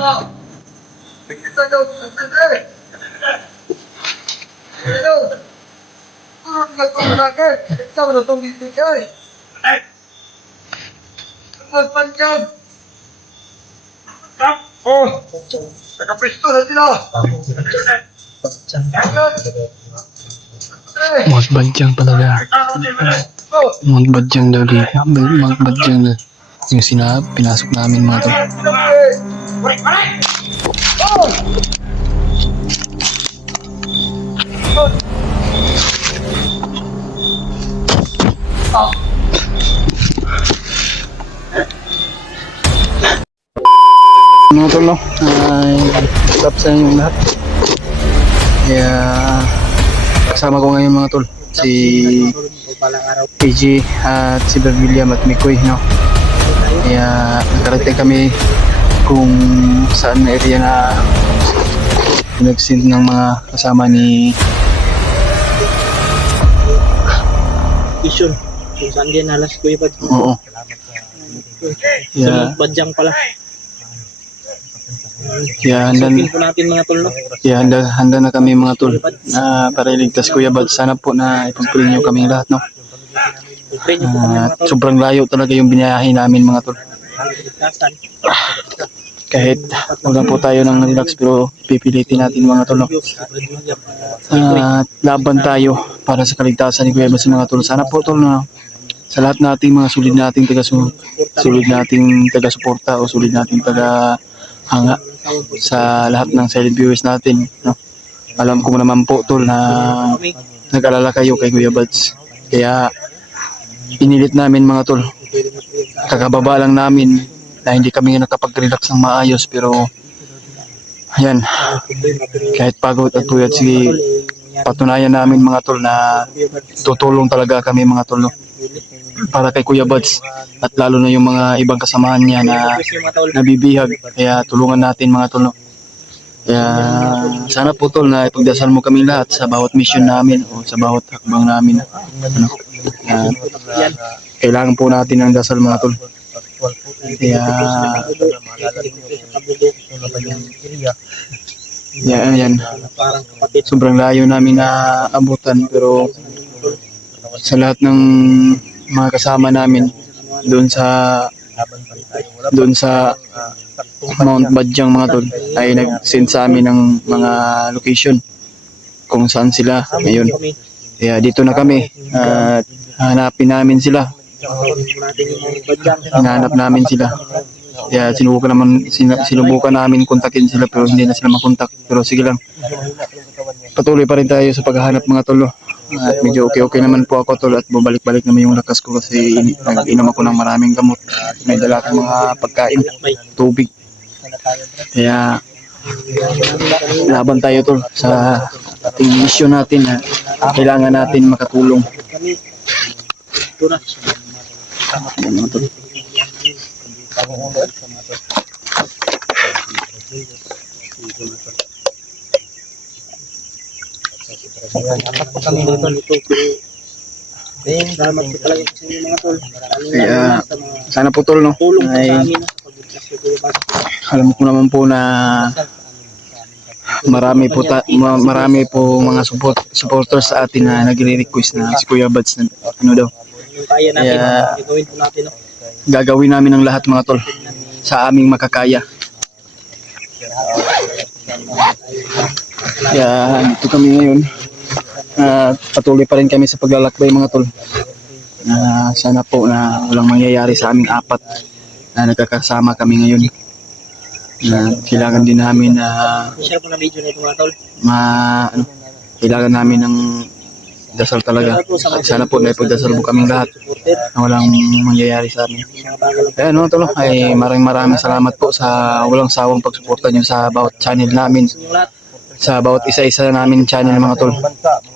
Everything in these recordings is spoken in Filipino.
Oh, nakapisto na sila. Magbadyang talaga. Magbadyang daw di. Magbadyang daw. Yung pinasok namin mga tol. Mga tol, no? Ay, stop sa inyong lahat. Kaya kasama ko ngayon mga tol, si PG at si Brad William at Mikoy, no? Kaya nakarating kami kung saan na area na nag-send ng mga kasama ni Vision. Kung saan din halas ko iba. Oo. Sa Badyang pala. Kaya Isipin po natin mga tol, no? kaya handa na kami mga tol para iligtas Kuya Bad. Sana po na ipagpulin nyo kaming lahat, no? Pray niyo po kami mga tol. Sobrang layo talaga yung binayahe namin mga tol. Kahit wala po tayo ng relax pero pipilitin natin mga tol, no? Laban tayo para sa kaligtasan ni Kuya Bad sa mga tol. Sana po tol na sa lahat nating mga sulit nating taga-suporta o sulit nating taga-hanga sa lahat ng silent viewers natin, no? Alam ko naman po tol na nag-alala kayo kay Kuya Bads. Kaya pinilit namin mga tol. Kakababa lang namin na hindi kami nakapag-relax ng maayos pero ayan, kahit pagod at puyat sige, patunayan namin mga tol na tutulong talaga kami mga tol, no? Para kay Kuya Bads at lalo na yung mga ibang kasamahan niya na nabibihag. Kaya tulungan natin mga tol, no? Kaya sana po tol na ipagdasal mo kami lahat sa bawat mission namin o sa bawat hakbang namin, ano? Kailangan po natin ng dasal mga tol. Kaya yan. Sobrang layo namin na abutan pero sa lahat ng mga kasama namin doon sa Mount Badyang mga tol ay nag-send sa amin ng mga location kung saan sila ngayon. Kaya dito na kami at hanapin namin sila. Hinahanap namin sila. Kaya sinubukan namin kontakin sila pero hindi na sila makontak. Pero sige lang. Patuloy pa rin tayo sa paghahanap mga tol. At medyo okay naman po ako tol at bumalik-balik naman yung lakas ko kasi nag-inom ako ng maraming gamot. May dala akong mga pagkain, tubig. Kaya laban tayo tol sa ating mission natin na kailangan natin makatulong. Yan mga tol. Apat po kami dito. Salamat po talaga sa inyo mga tol. Kaya sana po tol, no? Tulong po Ay, sa amin. alam ko naman po na marami po mga supporters sa atin na nagre-request na si Kuya Bads na ano daw. Yung kaya natin, Kaya gagawin po natin. No? gagawin namin ang lahat mga tol sa aming makakaya. Kaya dito kami ngayon. Patuloy pa rin kami sa paglalakbay mga tol. Sana po na walang mangyayari sa aming apat na nagkakasama kami ngayon. Kailangan din namin Share po na video na ito mga tol. kailangan namin ng dasal talaga. Sana po na ipagdasal po kaming lahat na walang mangyayari sa amin. Kaya no tol, ay maraming salamat po sa walang sawang pagsuporta niyo sa bawat channel namin. Sa bawat isa-isa namin channel mga tol.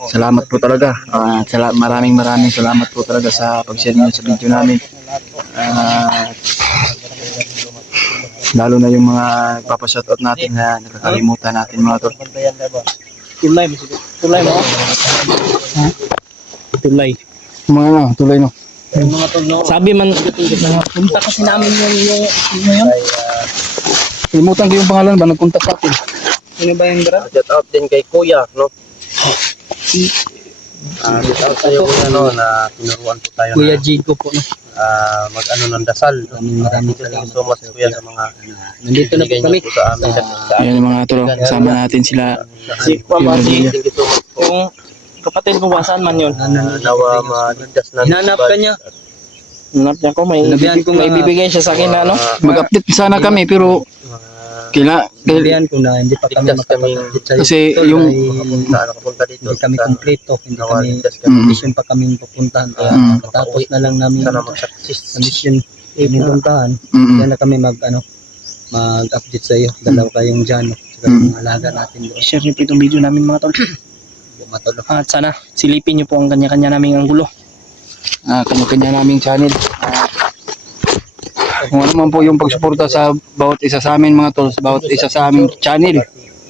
Salamat po talaga. Maraming salamat po talaga sa pag-share niyo sa video namin. Lalo na yung mga ipapashoutout natin na nakakalimutan natin mga tol. Tulay mo. Tulay. Mga tulay no. Yung mga tol, no? Sabi man, punta kasi namin yung Kalimutan ko yung pangalan ba, nagpunta sa akin. Sino ba yung Brad? Shout out din kay Kuya, no? Shout out tayo Kuya, no, na tinuruan po tayo Kuya na Jigo po. No? mag-ano ng dasal. Maraming Thank you so much Kuya sa mga Nandito na po binigay kami. niyo po sa amin. Ayan yung mga tol, kasama natin sila. Si Pamasi, thank you so much po. Yung kapatid ko, saan man yun? Nawa maligtas na. Hinanap ka niya. Hanap niya ko, may bibigay siya sa akin na ano. Mag-update sana kami pero Sabihan ko na hindi pa kami Ligtas kaming makapag-update sa'yo. kasi Tol, yung ay nakapunta dito. hindi kami kompleto, hindi Nawa kami ligtas kami. mission pa kami pupuntahan. Kaya matapos na lang namin Sana sa mag-success. mission pupuntahan. mm, Yan na kami mag-update sa iyo. Dalaw kayong dyan. Saka yung mga alaga natin doon. I-share niyo po itong video namin mga tol. Matulog. At sana silipin niyo po ang kanya-kanya naming anggulo. kanya-kanya naming channel. Kung ano man po yung pagsuporta sa bawat isa sa amin mga tol, sa bawat isa sa aming channel.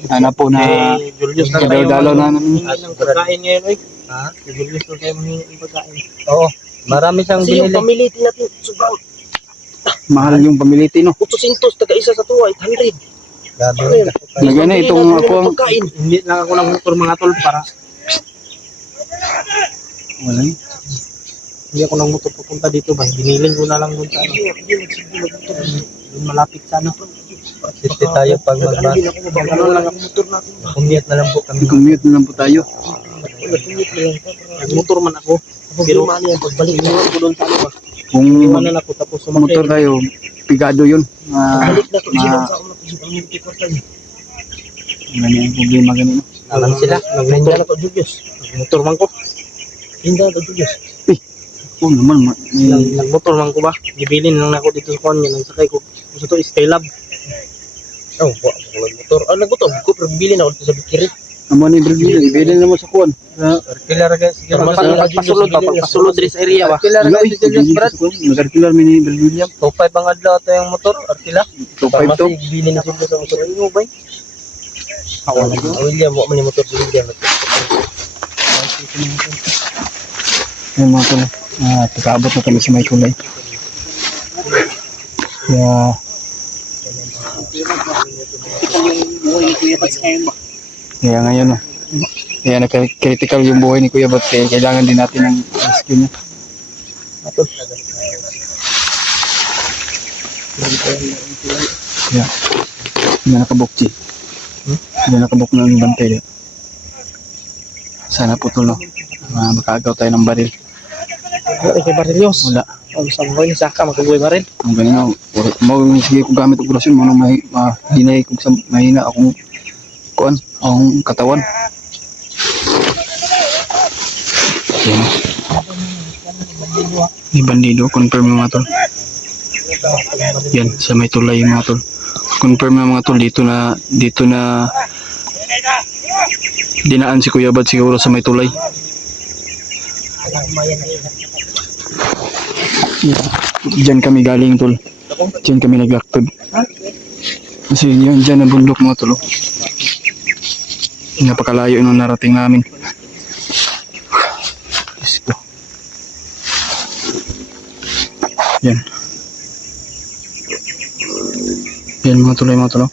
Sana po na Julius kadalaw na namin. ng pagkain ngayon, oy. Ha? Si Julius na kayo mahingi ng pagkain. Oo. Marami siyang Kasi yung binili. pamiliti natin, sobrang Mahal yung pamiliti no. 800, taga isa sa tuwa, 800. Grabe. Lagyan na itong ako ang pagkain. Hindi lang ako ng motor mga tol para. wala. Hindi ako ng motor pupunta dito ba? Biniling ko na lang doon sa ano. Doon malapit sa ano. Safety tayo pag magbas. Ano lang ang motor natin ba? Commute na lang po kami. Commute na lang po tayo. Nag-motor man ako. Pero pagbalik iwan ko doon sa ano ba? Kung Iwanan ako tapos sumakay. motor tayo, pigado yun. Balik na ko ma- sila sa una ko sa community quarter. Wala yung problema ganun. Alam sila, nag-motor na ko Julius. Nag-motor man ko. Hindi na Julius. Oo naman, Nag-motor man ko ba? Gibilin lang ako dito sa kanya. Nagsakay ko. Gusto to Skylab. Oh, wala ako nag-motor. Nag-motor ko pero bilin ako dito sa Bikiri. amo ni Brazil, ibili na mo sa kuwan. Kailan rin sige. Pasulod ba? Pasulod rin sa area ba? Kailan rin si Julius Brad. Nag-arkilar mi ni Brazil. 2.5 ang adlaw ito yung motor. Arkila. 2.5 to. Bilin ako dito sa motor. Ano ba? William, wala man yung motor si William. Yung mga tol, pagkaabot na kami sa may kulay. Kaya, kaya ngayon, no. Kaya nagka-critical yung buhay ni Kuya Bats, kaya kailangan din natin ng rescue niya. Kaya, hindi nakabukchi. Hindi nakabuk ng bantay. Sana po tol, no. Makaagaw tayo ng baril. Okay, Barrios. Wala. Ang sabuhay ni Saka, magkagoy ba rin? Ang ganyan, sige ko gamit og operasyon mo nang mahinay ko sa mahina akong kuan, akong katawan. Yan. Ni bandido, confirm yung mga tol. Yan, sa may tulay yung mga tol. Confirm yung mga tol, dito na dinaan si Kuya Bad siguro sa may tulay. Diyan kami galing tol. Diyan kami naglaktod. Kasi yan dyan ang bundok mga tol. Napakalayo yung narating namin. Diyos ko. Yan. Yan mga tol.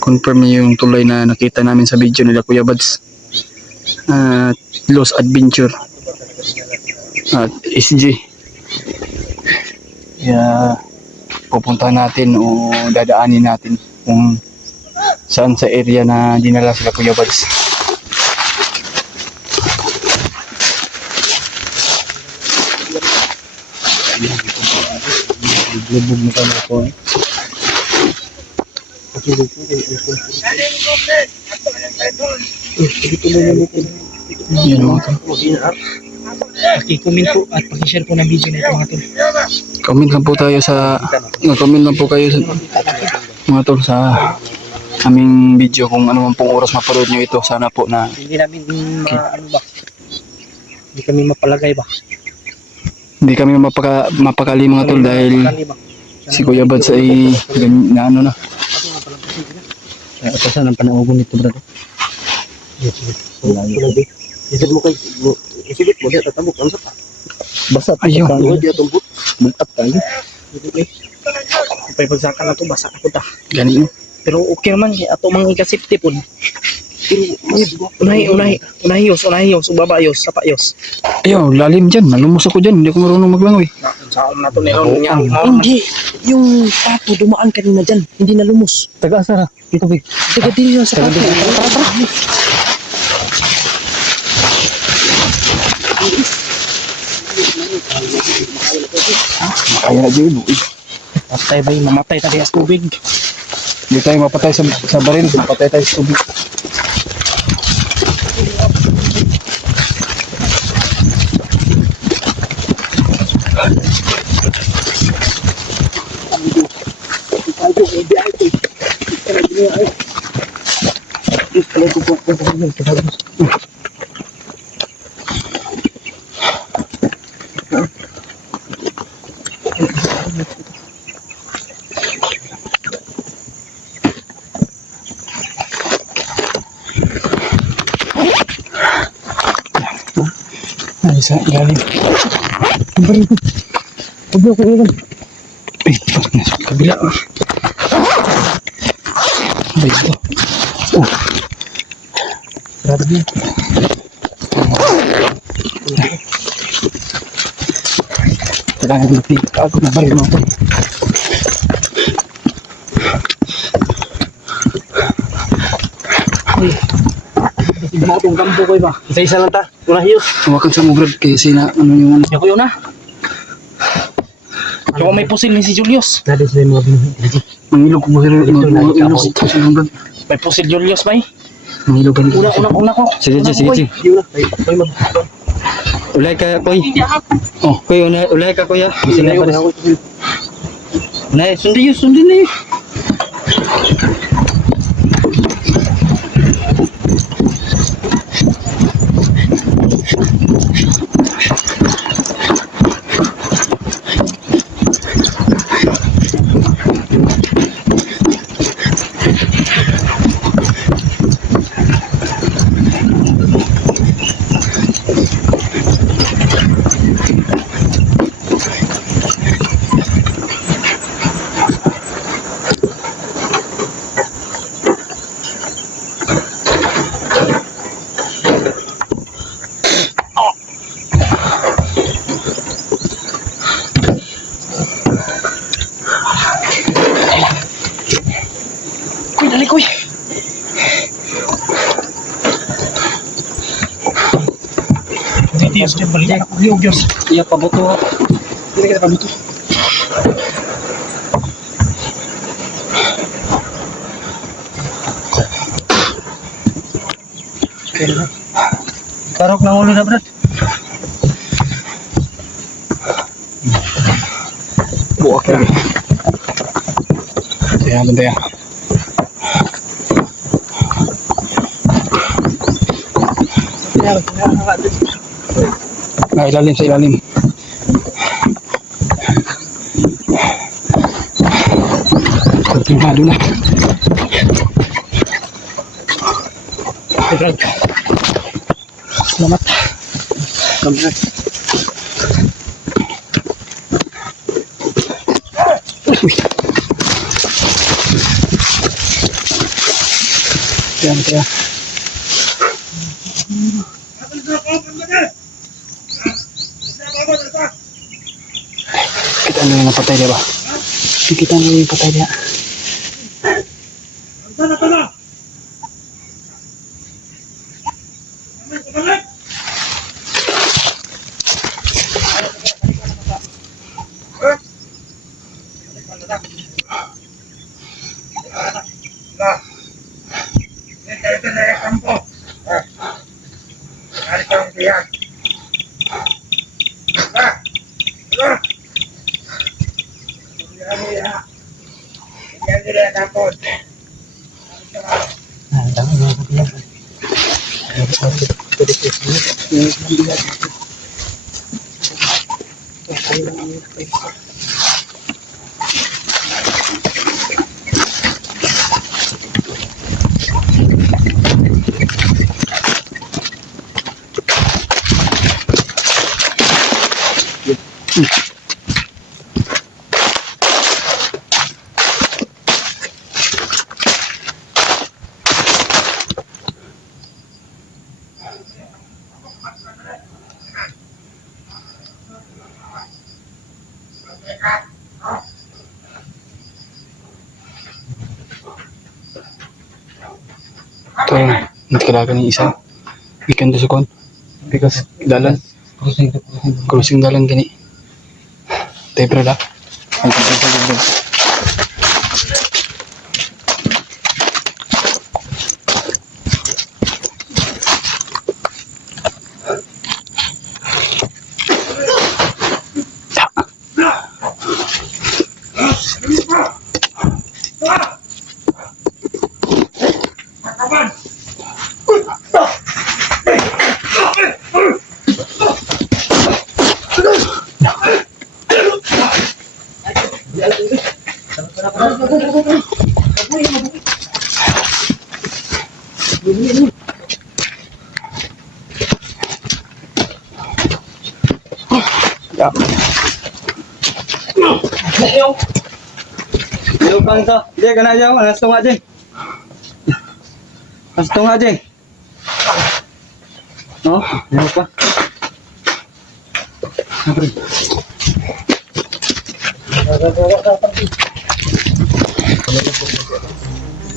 Confirm niyo yung tulay na nakita namin sa video nila Kuya Bads. Lost Adventure. At SG. Kaya pupuntahan natin o dadaanin natin kung saan sa area na dinala sila Kuya Bads. Lubog na kami ako eh. Yan mga tol. Paki-comment po at paki-share po ng video na ito mga tol. Comment lang po tayo sa comment lang po kayo sa mga tol sa aming video kung ano man pong oras mapanood nyo ito. Sana po na Hindi namin hindi kami mapalagay ba? hindi kami mapakali mga tol dahil si Kuya Bads ay na ano na. Ito saan ang panaugon nito brad. Isip mo kay isip mo, diya tatabok. Ang sapa. Basta Ayun. Dia tumbut. Bukat tayo. Pay pagsaka na to basa ako ta. Gani no. Pero okay naman kay ato mang ikasipti pod. Pero unahiyos, ubaba-yos, sapa-yos. Ayaw, lalim dyan. Malumos ako dyan. Hindi ako marunong maglangoy. Saan na to niyon niya. Hindi. Yung pato dumaan kanina dyan. Hindi na lumos. Taga-asara. Dito, Big. Taga din yun sa pato. Tara. Kaya na dyan. Patay ba yung mamatay tadi sa tubig? Hindi tayo mapatay sa baril. Mapatay tayo sa tubig. Ay, sa galing. Kabila ko yun. Ay, kabila. Ay, ito. Oh. Grabe. Kailangan din ako na baril mo ito. Hindi mo itong kampo ko iba. Isa-isa lang ta. Unahiyos. Hawakan sa mo, Brad. Kasi na, ano yung ano. Ako yun na. Kaya may pusil ni si Julius. Nadi sa mga Mangilog ko mo, Mangilog ko sa mga, Brad. May pusil Julius ba eh? Mangilog ka Una ko. Sige. Ulay ka, Koy. Oh, Koy, ulay ka, Kuya. Nay, sundin na yun. Kuy, dali kuy. Diyos, dyan balik ako. Liog, Diyos. Iya pabuto. Hindi kita pabuto. Tarok na ulo na, Brad. Buwak lang. Kaya. Sa ilalim. Pagpimado na. Selamat. Kamera. Uy. Kaya. Kita na yung napatay dia ba? Kita na yung patay dia. Ito, nagkalaga ng isa. Ikan to sa kon. Because dalan. Crossing dalan gani. Tayo bro la. Ang kapag Yo bang to. Dia kena jauh, langsung aja. Langsung aja. Oh, ya apa?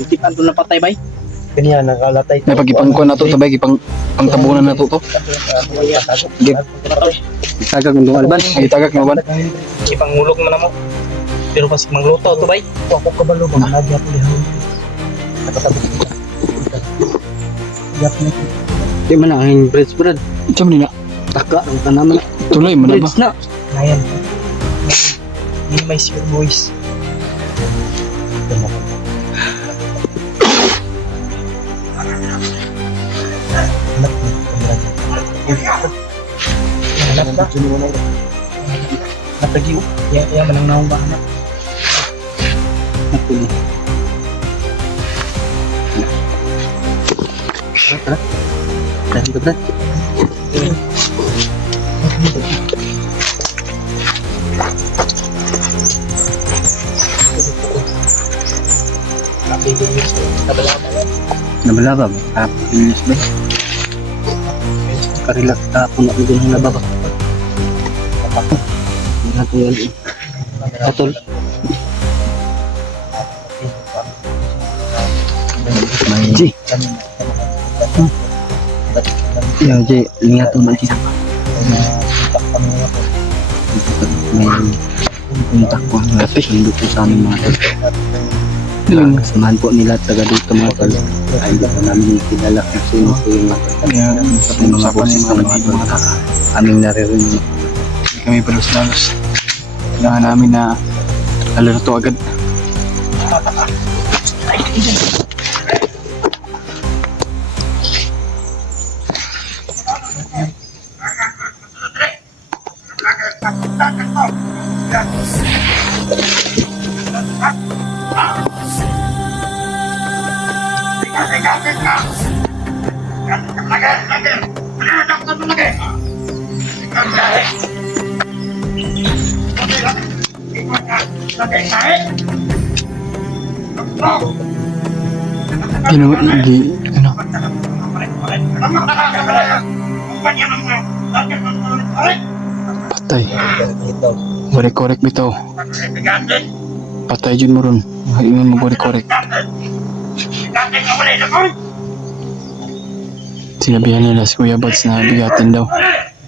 Tipan to na patay bay. Kanya nakalatay. may pagipangkuan na to, tabay, pangtabunan na to to. Sagag ng alban. Ay, tagak mo ba? Ipangulog man mo. Pero pas mangluto to bay. Ako kabalo ba lagi ako dihan. Di man ang bridge brad. Ito mo na. Taka ang tanaman. Tuloy mo na ba? Bridge na. Ngayon. Hindi may sweet voice. Hanap ba? Napagiw. Yan manang naong ba hanap? Dan brad. Napagiw yun. Nabalaba. Nabalaba ba? Pinyas ba? Karilak ta puno ni gunung na baba. Nato yan. Atol. Ji. Ya Ji, lihat tuh Ji. Untak ko ang lapis hindi ko sa amin mga tol. Samahan po nila taga dito mga tol. Ay hindi po namin kilala kung sino po yung mga tol. Yung mga boses na mga tol. Aming naririnig. Hindi kami palos-dalos. Kailangan namin na alerto agad. Ano? Patay. Korek-korek bitaw. Patay jud mo ron. Ingon mo korek-korek. Sinabihan nila si Kuya Bats na bigatin daw.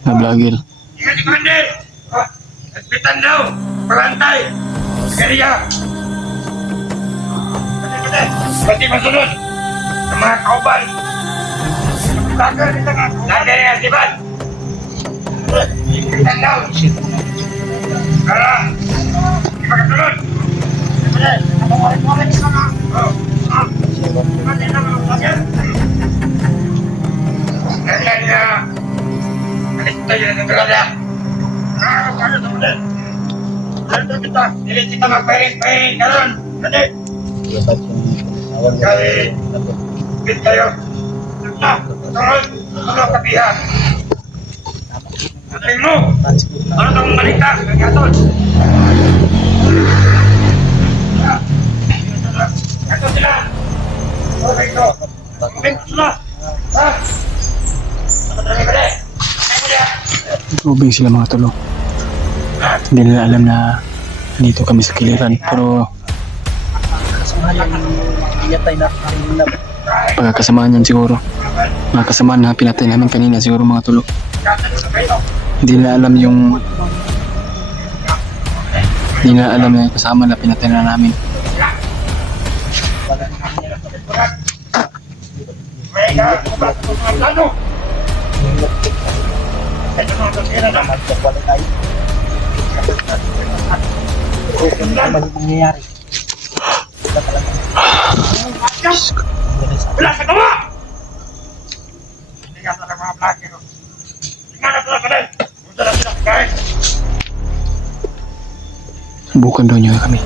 Na vlogger. Ingat si Kumandir! Hospital daw! Perantay! Kaya! Pati masunod! Sa mga kauban! Lager di tengah! Lager yang akibat! Hospital daw! Kala! Di pagkasunod! Apa korek-korek di sana? Mati na mga lager! Kaya niya! Alis tayo ng Tagalog! Kaya teman-teman. Lalu kita, jadi kita magpahiring-pahiring karon. Jadi, kali kita yun. Nah, turun, tulong kapihan. Ating mo, ano itong malita, kagaton. Ito sila. Okay ko. Okay sila. Ha? Ano tayo ba rin? Ubing sila mga tulo. Hindi nila alam na dito kami sa kiliran. Pero Pagkakasamaan yan siguro. Mga kasamaan na pinatay namin kanina siguro mga tulo. Hindi na alam na yung kasama na pinatay na namin. Wala sa gawa! Tingnan mo lang mga plake. Tingnan mo lang kanil. Punta na sila guys. Subukan daw niya kami.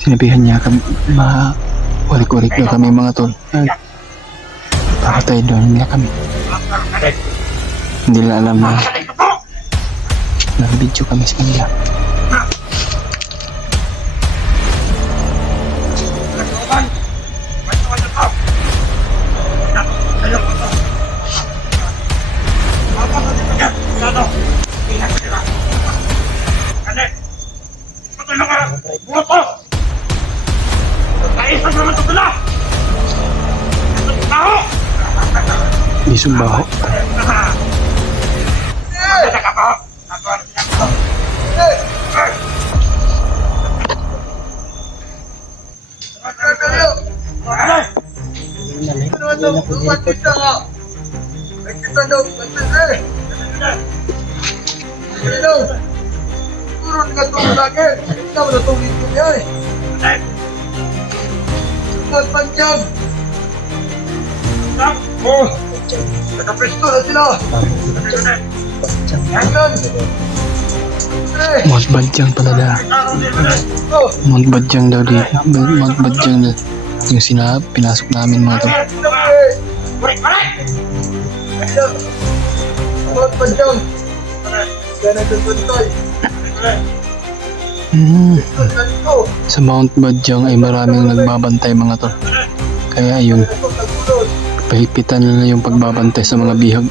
Sinabihan niya kami, warik-warik daw kami mga tol. Pakatay daw nila kami. Hindi nila alam na nag-video kami sa kanila. Isang baho. Nakapresto na sila! Mount Badyang pala na. Mount Badyang daw di. Mount Badyang na. Yung pinasok namin mga tol. Sa Mount Badyang ay maraming nagbabantay mga tol. Kaya yun, pahipitan nila yung pagbabantay sa mga bihag.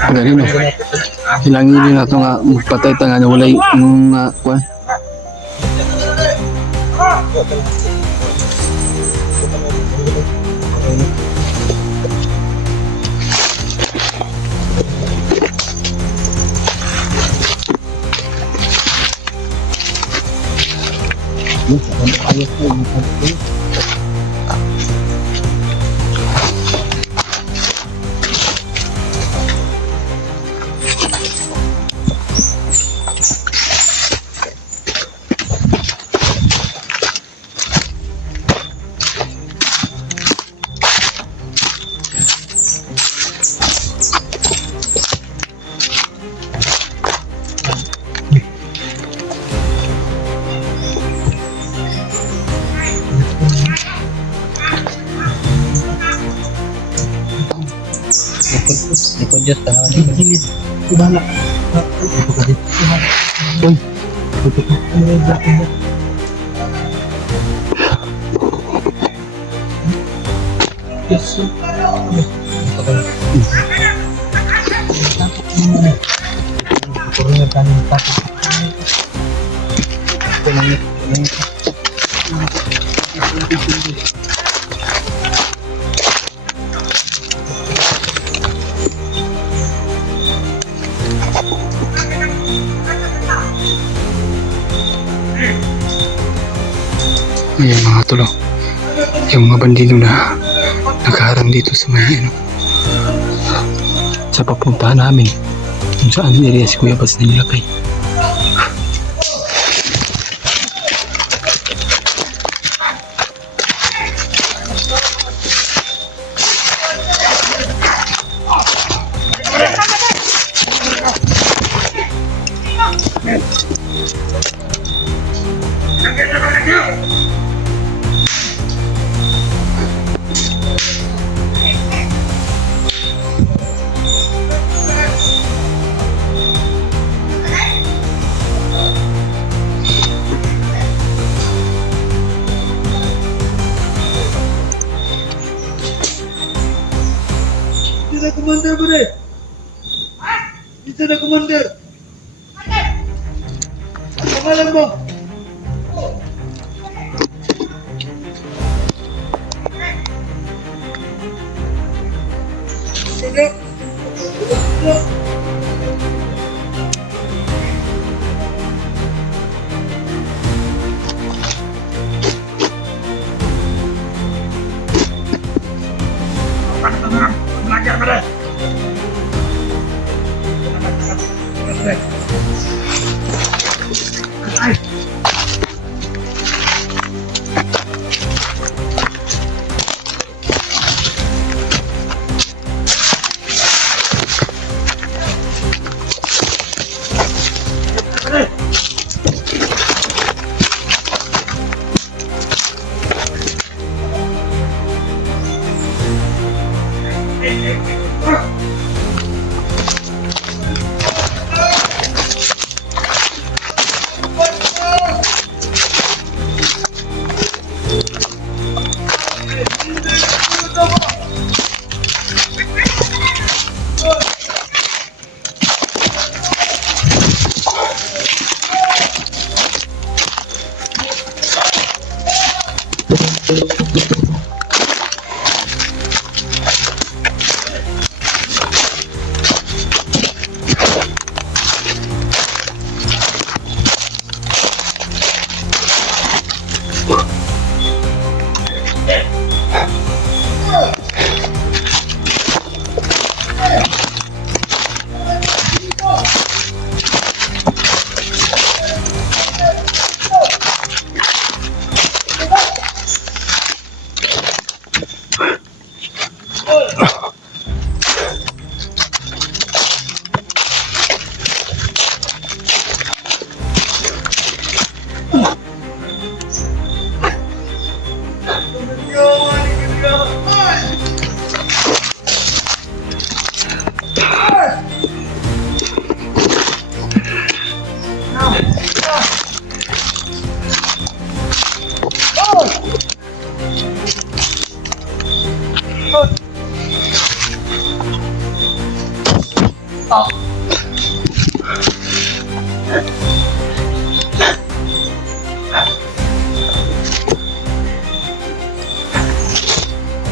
Pagkari no, hilangin na ito nga magpatay ta nga walay yung kuwan. Likod Diyos, gilid. Ibala. Uy. Ayan mga tulo, yung mga bandido na naghaharang dito sa may sa papuntahan namin kung saan area si Kuya Bats na nilagay. na commander pare. Dito na commander. Ang pangalan mo? Sige. Belajar pare.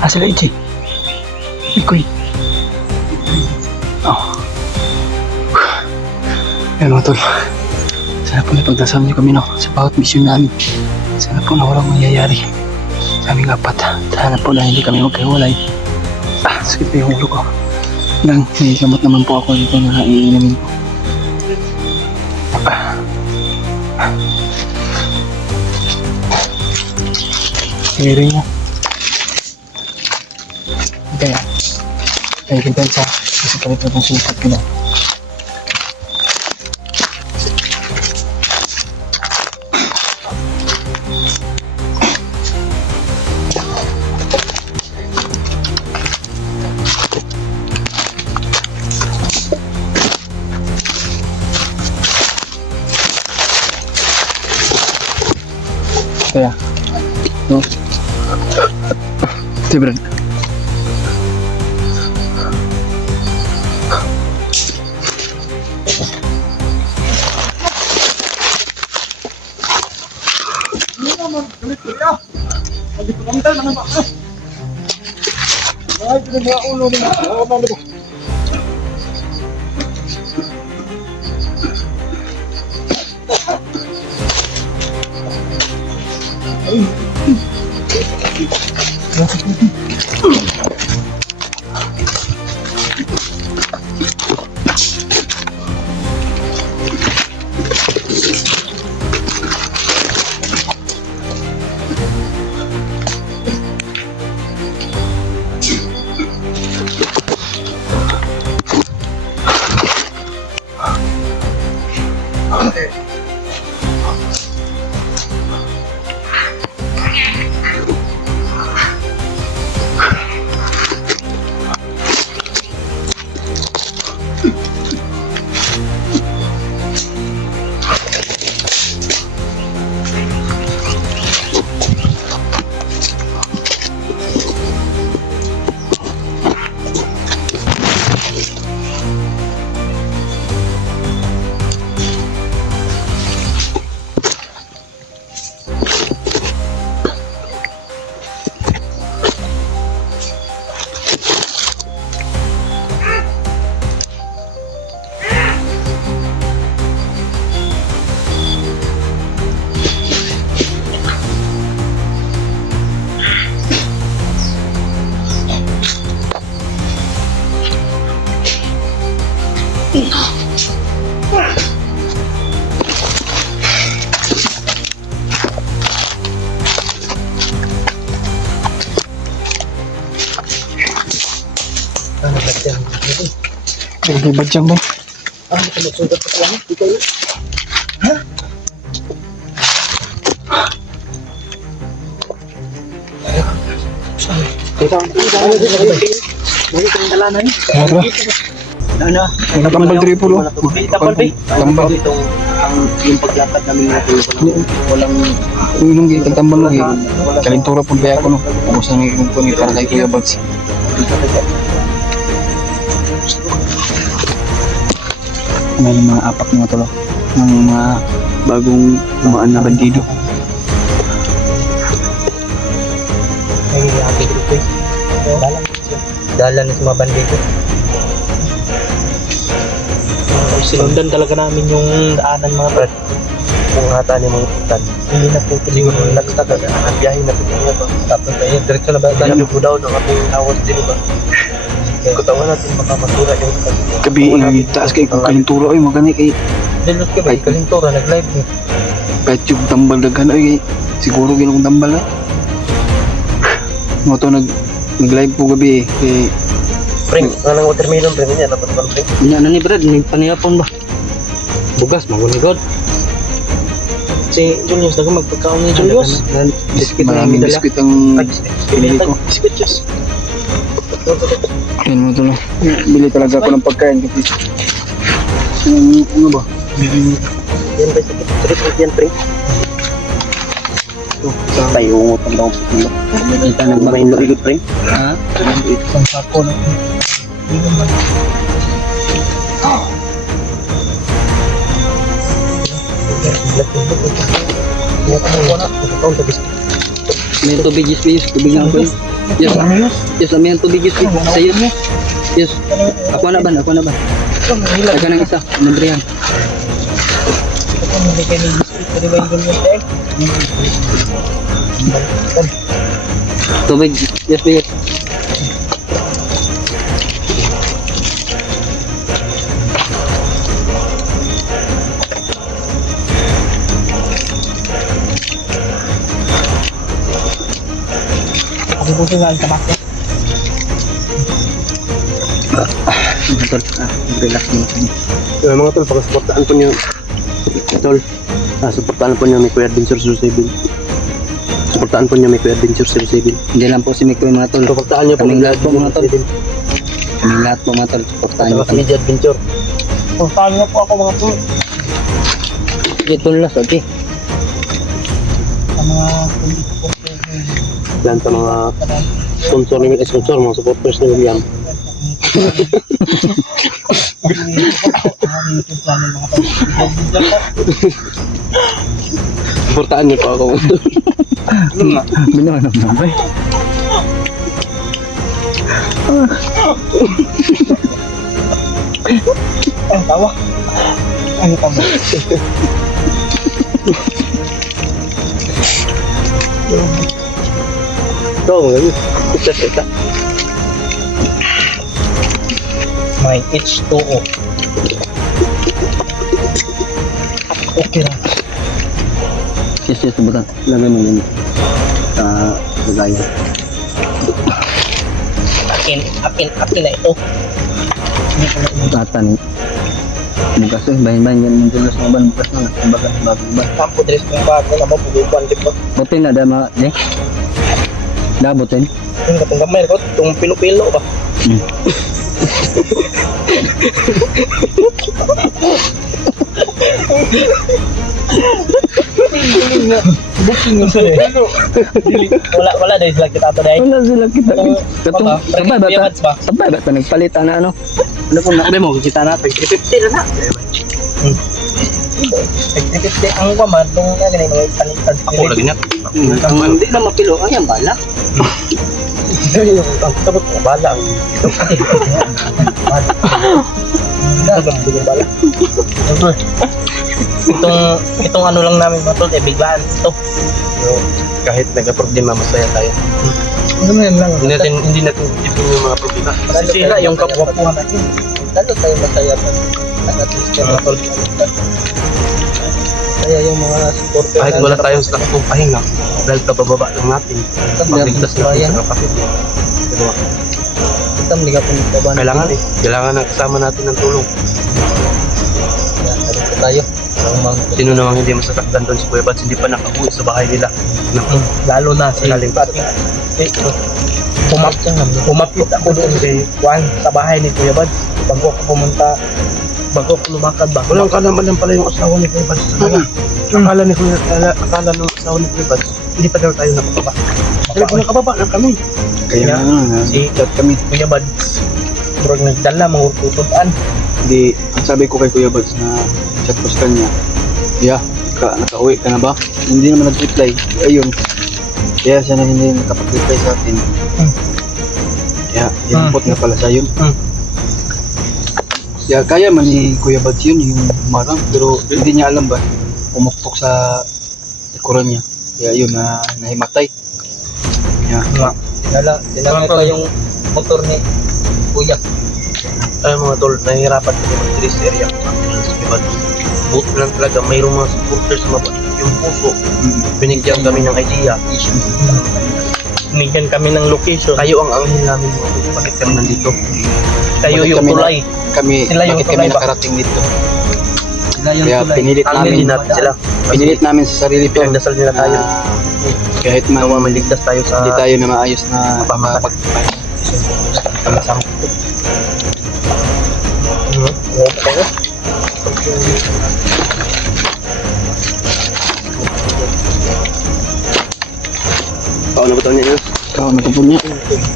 Sila EJ. Ikoy. Oh. Yan mga tol. Sana po napagdasal niyo kami no, sa bawat misyon namin. Sana po na walang mangyayari sa aming apat. Sana po na hindi kami magkahiwalay. Sakit na yung ulo ko. Lang, may gamot naman po ako dito na iinumin ko. Hearing mo. Kaya, ay kintensa kasi kalit na itong sukat ko na. Kaya, no? Tibran. May badyang ba? Ano? Natambal diri po lo. Tambal. Yung paglakad namin na walang Yung tambal lagi. Kalintura po ba ako no? Ubos na yung po ni para kay Kuya Buds. May mga apak mga tolo. Ng mga bagong umaan na bandido. Dalan sa mga bandito. Sinundan talaga namin yung daanan mga brad. Kung hata ni mga putan. Hindi na po ito siguro nagtagal. Ang biyahe na po niya ba. Tapos ayun, diretso na ba? Dahil po daw na kami awas din ba. Katawan natin baka masura yung Gabi taas kay kung kalintura ay magani kay Dilot ka ba? Kalintura, nag-live niya. kahit yung tambal daghan ay siguro ginong tambal na. Mo to nag-live po gabi kay Pring, anong watermelon pring niya? Dapat ba pring? Yan na ni Brad, may paniyapon ba? Bugas, magunigod. Si Julius, daga magpagkaon ni Julius. Biscuit na maraming yung dala. biskuit ang Biscuit, biscuit juice. Yan mo to no. Bili talaga ako ng pagkain kasi ano ba? Yan ba sa yan pring? Tayo utang daw sa kilo. Kita nagmamain lo ikot pre. Ha? Isang sako na. May tubig yes, tubig na ako. Yes. Yes, may tubig yes. Sayo mo. Yes. Ako na ba? Taka nang isa, Andrian. Tubig, yes. Tol, relax mo. Mga tol, pag-supportaan po niyo. Tol, supportaan po niyo may Kuya Adventure 07. Supportaan po niyo may Kuya Adventure 07. Hindi lang po si Miko yung mga tol. Supportaan niyo po Kaming may lahat po mga tol. Kaming lahat po mga tol. Supportahan niyo Saka kami. si Adventure. Supportaan niyo po ako mga tol. Ito lang, okay. Yan sa mga sponsor ni sponsor, mga supporters ni William. Supportaan niyo po ako. Binawa na ba? Tawa. Ano pa ba? Ito, magalit. Kita. May H2O. Okay lang. Yes, butan. Lagay mo yun. Sa lagayan. Akin na ito. Tatan. Bukas bahin-bahin yan yung Julius mga ban. Bukas na. Bago. Sampo dress kong bago na mapugupan, di ba? Butin na, dama. Butin. Yung katong gamay ko, itong pilo-pilo ba? Wala dahil sila kita ito dahil. Wala sila kita. Sabay ba? Nagpalitan na ano? Ano kung nakabay mo, kita natin. 350 na na. 350 ang paman, nung ganyan mga panitan. Ako lagi niya. Hindi na mapilo. Ayan, bala. Ang sabot ko, bala. Bala. Itong ano lang namin mga tol, biglaan ito. Kahit nagka-problema, masaya tayo. Ano yan lang? Hindi natin tipin yung mga problema. Kasi sila yung kapwapuhan natin. Lalo tayo masaya pa. Mga tol. Kaya yung mga supporter. Kahit wala tayong sa takong pahinga, dahil kabababa lang natin. Pagligtas natin sa kapatid. Diba? Tam, di ka po nagtaban. Kailangan ng kasama natin ng tulong. Ano po tayo? Ang mga Sino namang hindi masasaktan doon sa Kuya Bads, hindi pa nakauwi sa bahay nila. lalo na si Galing pa. Pumapit ako doon si Juan sa bahay ni Kuya Bad. Bago ako pumunta, bago ako lumakad ba? Walang kalamanan pala yung asawa ni Kuya Bads sa kanila. Akala ng asawa ni Kuya Bads, hindi pa daw tayo nakababa. Kaya kung nakababa na kami. Kaya Si chat kami. Kuya Bad, bro, nagdala, mga tutudan. Hindi, ang sabi ko kay Kuya Bads na chat ko sa kanya, nakauwi ka na ba? Hindi naman nag-reply. Ayun. Kaya siya na hindi nakapag-reply sa atin. Kaya, input na pala siya yun. Kaya man ni Kuya Bads yun, yung marang. Pero hindi niya alam ba, umuktok sa likuran niya. Kaya yun, nahimatay. Kaya, Dinala ko yung motor ni Kuya. Ay mga tol, nahihirapan kami mag-dress area kung sa akin sa Kuya Bads. Buti lang talaga, mayroong mga supporters na mabait yung puso. Binigyan kami ng idea. Binigyan kami ng location. Kayo ang anghel namin mga tol. Bakit kami nandito? Kayo bakit yung kami tulay. Sila yung bakit kami tulay ba? nakarating dito? Sila yung Kaya tulay. pinilit Anghel din natin sila. Pinilit namin sa sarili ko. Pinagdasal nila tayo. Kahit man Nawa maligtas tayo sa hindi tayo na maayos na Mapapag- pagpapag Paano ba ito niya yun? Kao na po niya.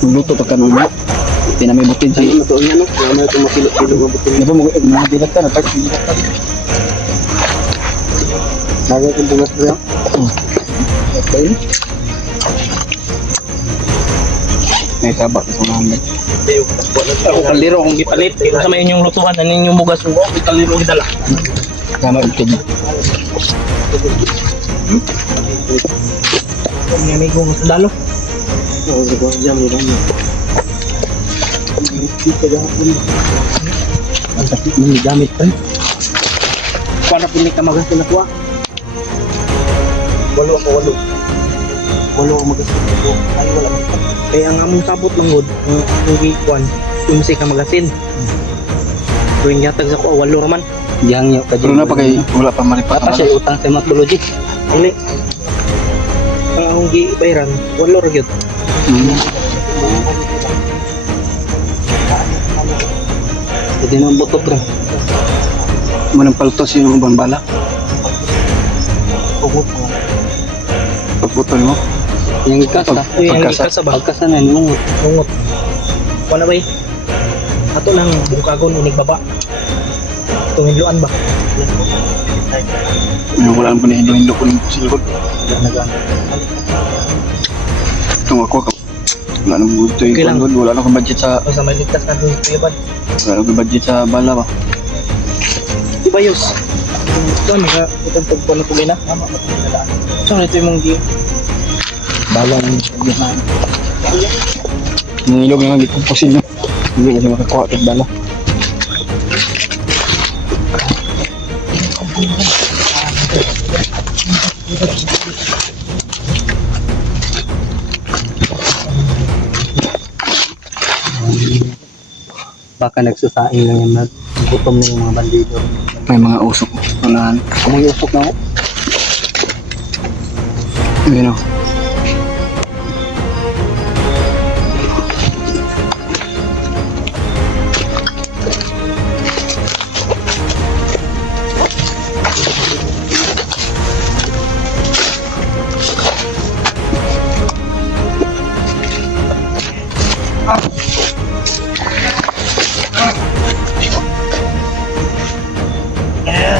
Magluto pa kanong niya. Pinamay butin siya. Ano ito niya no? Kaya may itong makilot-kilot mabutin. Ito mga dilat ka na. Dilat ka. Lagi itong bungas na yan. Okay. May tabak sa mga Ako kaliro akong gipalit. Kaya sa may inyong lutuhan, ano inyong bugas mo? Ako kaliro gidala. tama ito. Ang amigo mo sa dalo. Oo, sa buwan dyan. Ang sakit mo gamit pa. Para po may kamagasin na kuha. Walo ako. Walo ang magasin ko. Ay, wala. Kaya ang among sabot lang gud, ang gikuan, kung si kamagasin. Tuwing yatag sa kuha, walo raman. Diyang niyo Pero na pa kay wala pa malipat. Pata siya utang sa hematology. Dili. Ang akong giibayran, walo ra gyud. Pwede nang butot ra. Manang paltos yung ubang bala. Pagputol mo. Yung kasa, yung Pagkasa. kasa ba? Pagkasa na nungot. Nungot. Wala ba ato lang bukagon inig baba. Tumidluan ba? Wala po na hindo ko ng silod. Itong ako. Wala nang buto Okay lang. yung wala nang budget sa O sa may ligtas na doon kuya bad. wala nang budget sa bala ba. Di ba yus? Ito nga, itong pagpuno ko na. So ito yung mong gi. Balang gihan. Yung ilog nga gikupusin niya. Hindi kasi makakuha at bala. Baka nagsasaing lang yung gutom na yung mga bandido. May mga usok. Unahan. Amoy usok na ako. Yun o.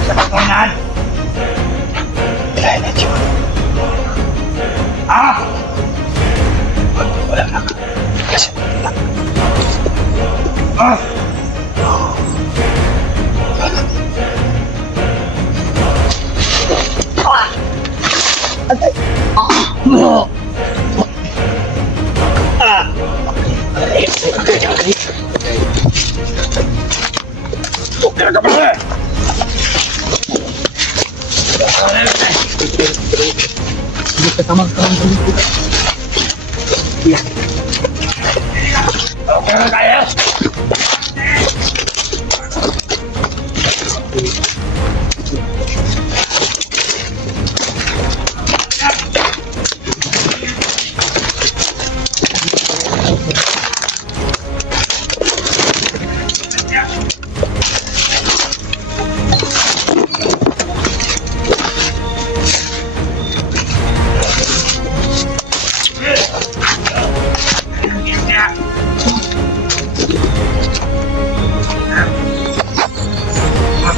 Sa kakunan. Ah! Wala na. Kasi Ah! Okay na ka pala! Hindi ka tamang tamang dito. Okay Meron tayo.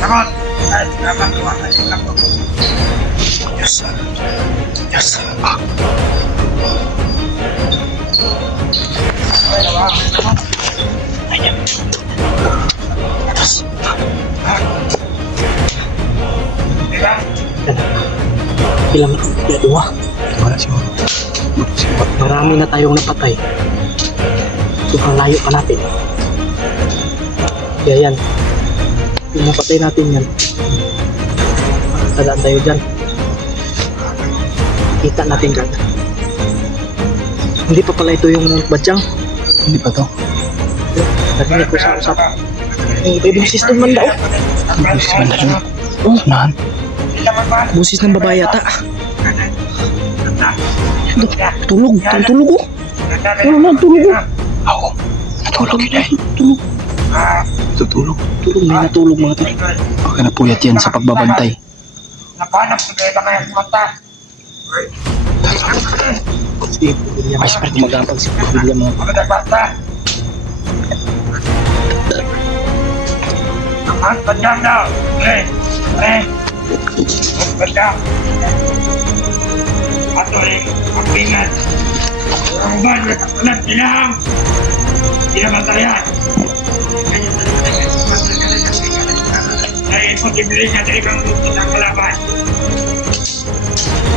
Sagot! Ay, dapat tuwasan yung lang po. Yes. Yes. Diba? Ilang ya, dua. Wala siguro. Marami na tayong napatay. Sobrang layo pa natin. Kaya yan. Yung napatay natin yan. Tadaan tayo dyan. Kita natin dyan. Hindi pa pala ito yung badyang. Hindi pa to. Narinig ko sa usap. May ibang system man daw. Busis man na siya. Oh, saan? Busis ng babae yata. Tulog. Tulog oh. Tulog oh. Ako. Natulog yun eh. Tulog. Tutulog. Tulog. May natulog mga tol. Baka napuyat yan sa pagbabantay. Napanap sa kaya kaya kumanta. Ay, seperti magapag si William mga Ano na basta? Ang kanyang na. Basta. Atoy, ang pingat. Ang ba, nakasalat nilang. Pinamatayan. Ay, imposible niya na ibang luto ng kalaban.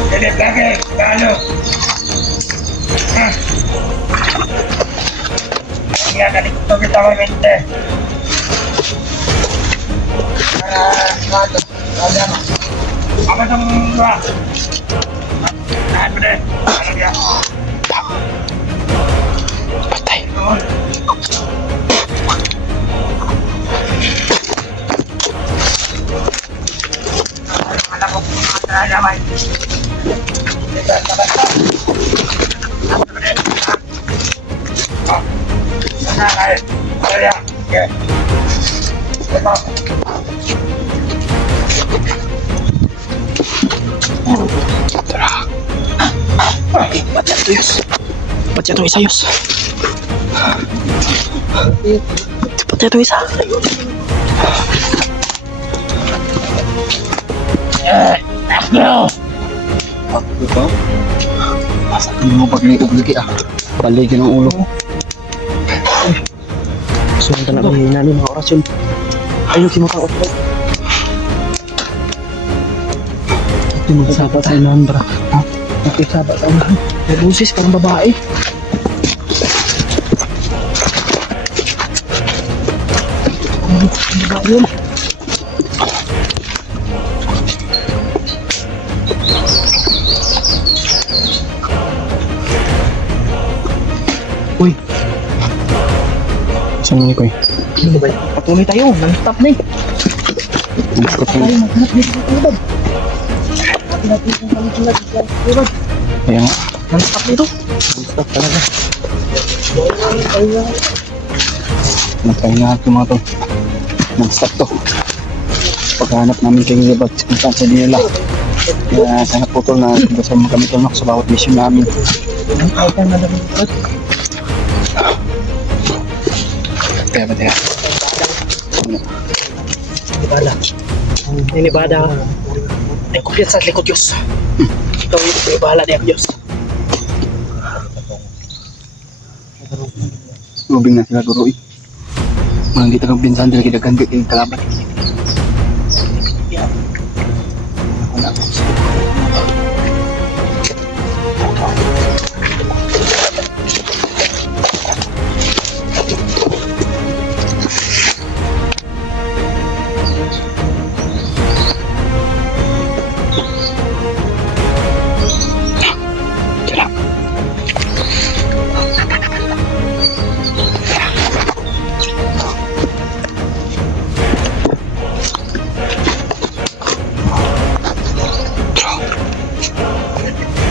Jadi lagi, lalu. Ya, tadi kita meminta. Apa yang dua? Ada deh. Ada dia. Patay. Ada kok ada mai. Kita sabar. Nah, ayo. Ada ya. Oke. Tetap. Tara. ba't yan to yus? Ba't yan to isa yus? Ba't yan to isa? Ito? Hindi mo pag-liog lagi ah. Balikin ang ulo ko. Sumundan na kami na mga orasyon. Ayaw kimakakot ko. Ito magsabat sa ilan bra. Ha? Magsabat sa ilan. May busis parang babae. Ano ba yun? Uy, Saan mo ko eh? ano ba yun? Patuloy tayo, non-stop na eh. Gusto ko. Tayo, maghanap dito sa tulad. Hanapin natin kung kami tulad sa tulad. Kaya nga. Non-stop dito. Non-stop talaga. Nagpahinga ito mga to. Non-stop to. Paghahanap namin kay Libat kung saan sa nila. Kaya sana putol na dasal mo kami tulok sa bawat mission namin. Ay, kaya na dami dito. Kaya ba tayo? Nibada. Ay, Nibada. Ay, kupit sa likod Diyos. Ikaw yung bahala niya, Diyos. Lubing na sila guro eh. Mga hindi tagang pinsan dahil kinagan yung kalaban. Ano?